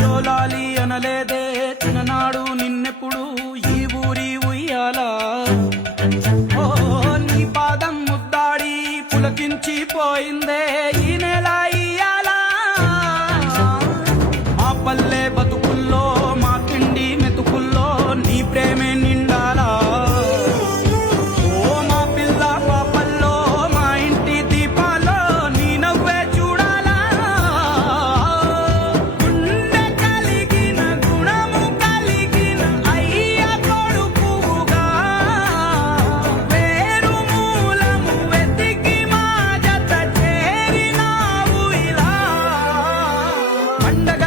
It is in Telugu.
జోలాలి అనలేదే చిన్ననాడు నిన్నెప్పుడు ఈ ఊరి ఉయ్యాలా ఓ నీ పాదం ముద్దాడి పులకించిపోయిందే ఈ నెల ఇయ్యాలా మా పల్లె బతుకుల్లో మా తిండి మెతుకుల్లో నీ ప్రేమే నిండాలా ఓ మా పిల్ల పాపల్లో మా ఇంటి దీపాల్లో నీ నవ్వే చూడాలా గుండె కలిగిన గుణము కలిగిన అయ్య కొడుకుగా వేరు మూలము వెతికి మా జత చేరినావు ఇలా పండగ